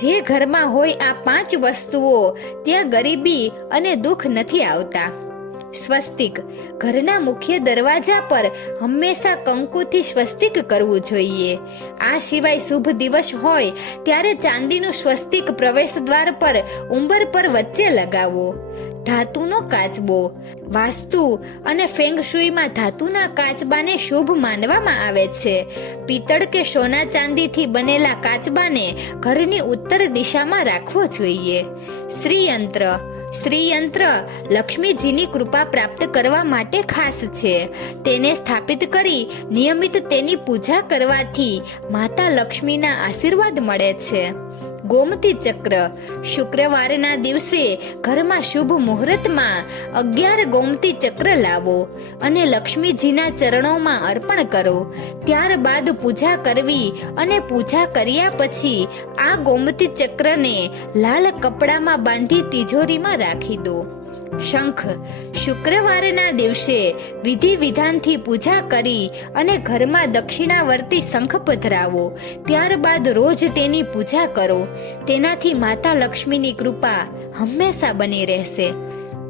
જે ઘરમાં હોય આ પાંચ વસ્તુઓ ત્યાં ગરીબી અને દુઃખ નથી આવતા. સ્વસ્તિક. ઘરના મુખ્ય દરવાજા પર હંમેશા કંકુથી સ્વસ્તિક કરવું જોઈએ. આ સિવાય શુભ દિવસ હોય ત્યારે ચાંદીનું સ્વસ્તિક પ્રવેશ દ્વાર પર, ઉંબર પર વચ્ચે લગાવો. ધાતુનો કાચબો. વાસ્તુ અને ફેંગ શુઈમાં ધાતુના કાચબાને શુભ માનવામાં આવે છે. પિત્તળ કે સોના ચાંદીથી બનેલા કાચબાને ઘરની ઉત્તર દિશામાં રાખવો જોઈએ. શ્રીયંત્ર. શ્રીયંત્ર લક્ષ્મીજીની કૃપા પ્રાપ્ત કરવા માટે ખાસ છે. તેને સ્થાપિત કરી નિયમિત તેની પૂજા કરવાથી માતા લક્ષ્મીના આશીર્વાદ મળે છે. ગોમતી ચક્ર શુક્રવારના દિવસે ઘરમાં શુભ મુહૂર્તમાં અગિયાર ગોમતી ચક્ર લાવો અને લક્ષ્મીજીના ચરણોમાં અર્પણ કરો. ત્યારબાદ પૂજા કરવી અને પૂજા કર્યા પછી આ ગોમતી ચક્રને લાલ કપડામાં બાંધી તિજોરીમાં રાખી દો. શંખ શુક્રવારના દિવસે વિધિ વિધાનથી પૂજા કરી અને ઘરમાં દક્ષિણાવર્તી શંખ પધરાવો. ત્યારબાદ રોજ તેની પૂજા કરો. તેનાથી માતા લક્ષ્મીની કૃપા હંમેશા બની રહેશે.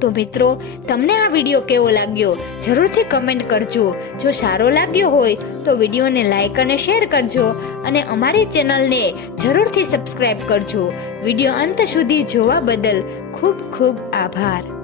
તો મિત્રો, તમને આ વીડિયો કેવો લાગ્યો? જરૂરથી કમેન્ટ કરજો. જો સારો લાગ્યો હોય, તો વિડીયોને લાઇક અને શેર કરજો અને અમારી ચેનલને જરૂરથી સબસ્ક્રાઈબ કરજો. વીડિયો અંત સુધી જોવા બદલ ખૂબ ખૂબ આભાર.